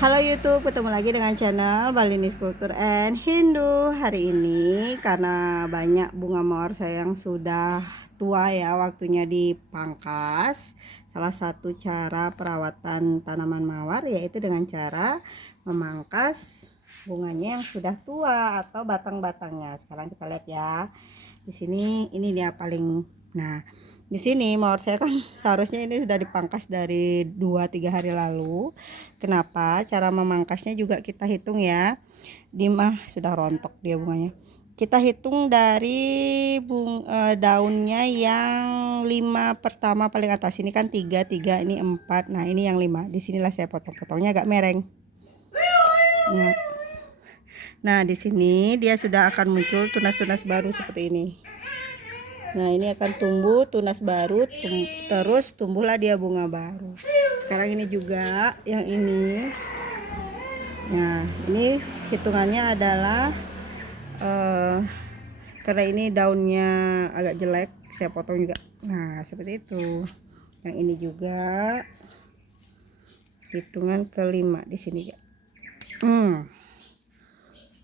Halo YouTube, ketemu lagi dengan channel Balinese Culture and Hindu. Hari ini karena banyak bunga mawar saya yang sudah tua ya, waktunya dipangkas. Salah satu cara perawatan tanaman mawar yaitu dengan cara memangkas bunganya yang sudah tua atau batang-batangnya. Sekarang kita lihat ya. Di sini ini dia paling. Nah, di sini mawar saya kan seharusnya ini sudah dipangkas dari 2-3 hari lalu. Kenapa? Cara memangkasnya juga kita hitung ya. Sudah rontok dia bunganya. Kita hitung dari daunnya yang 5 pertama paling atas. Ini kan 3 ini 4. Nah, ini yang 5. Disinilah saya potong-potongnya agak mereng. Nah, di sini dia sudah akan muncul tunas-tunas baru seperti ini. Nah, ini akan tumbuh tunas baru, terus tumbuhlah dia bunga baru. Sekarang ini juga yang ini. Nah, ini hitungannya adalah karena ini daunnya agak jelek, saya potong juga. Nah, seperti itu. Yang ini juga hitungan kelima di sini ya.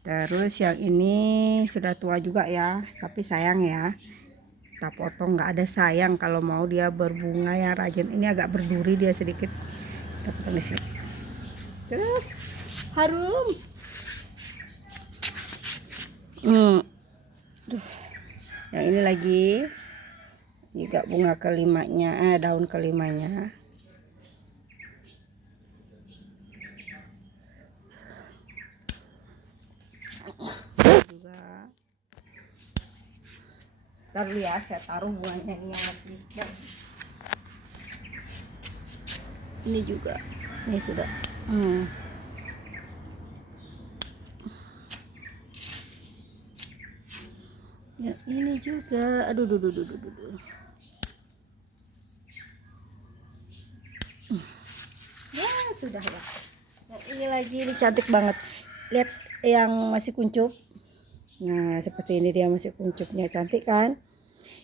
Terus yang ini sudah tua juga ya, tapi sayang ya. Kita potong, nggak ada sayang kalau mau dia berbunga yang rajin. Ini agak berduri dia sedikit, kita potong di sini. Terus harum. Yang ini lagi juga bunga kelimanya, daun kelimanya. Juga ntar ya, saya taruh bunganya ini yang masih hijau. Ini juga, ini sudah ya, ini juga, aduh. Ya sudah ya. Yang ini lagi, ini cantik banget. Lihat yang masih kuncup. Nah, seperti ini dia masih kuncupnya, cantik kan?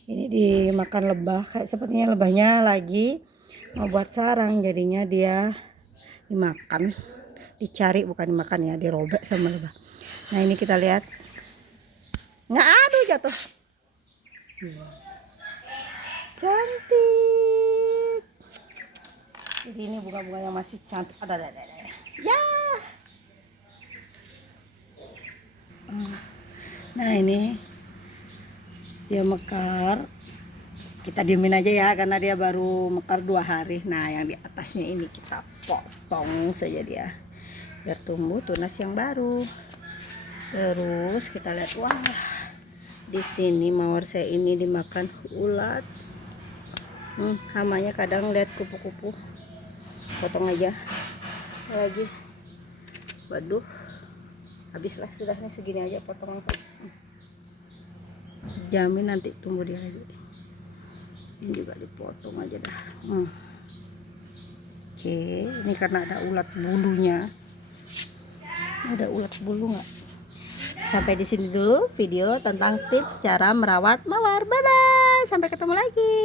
Ini dimakan lebah, kayak sepertinya lebahnya lagi mau buat sarang, jadinya dia dimakan, dicari bukan dimakan ya, dirobek sama lebah. Nah, ini kita lihat. Nggak, aduh jatuh. Cantik. Jadi ini bunga-bunga yang masih cantik. Ada. Ya. Nah, ini dia mekar. Kita diemin aja ya karena dia baru mekar 2 hari. Nah, yang di atasnya ini kita potong saja dia biar tumbuh tunas yang baru. Terus kita lihat, wah, di sini mawar saya ini dimakan ulat. Hamanya kadang lihat kupu-kupu. Potong aja lagi. Waduh, habislah, sudahnya segini aja potong langsung. Jamin nanti tumbuh dia lagi. Ini juga dipotong aja dah. Oke, ini karena ada ulat bulunya. Ada ulat bulu nggak? Sampai di sini dulu video tentang tips cara merawat mawar. Bye bye, sampai ketemu lagi.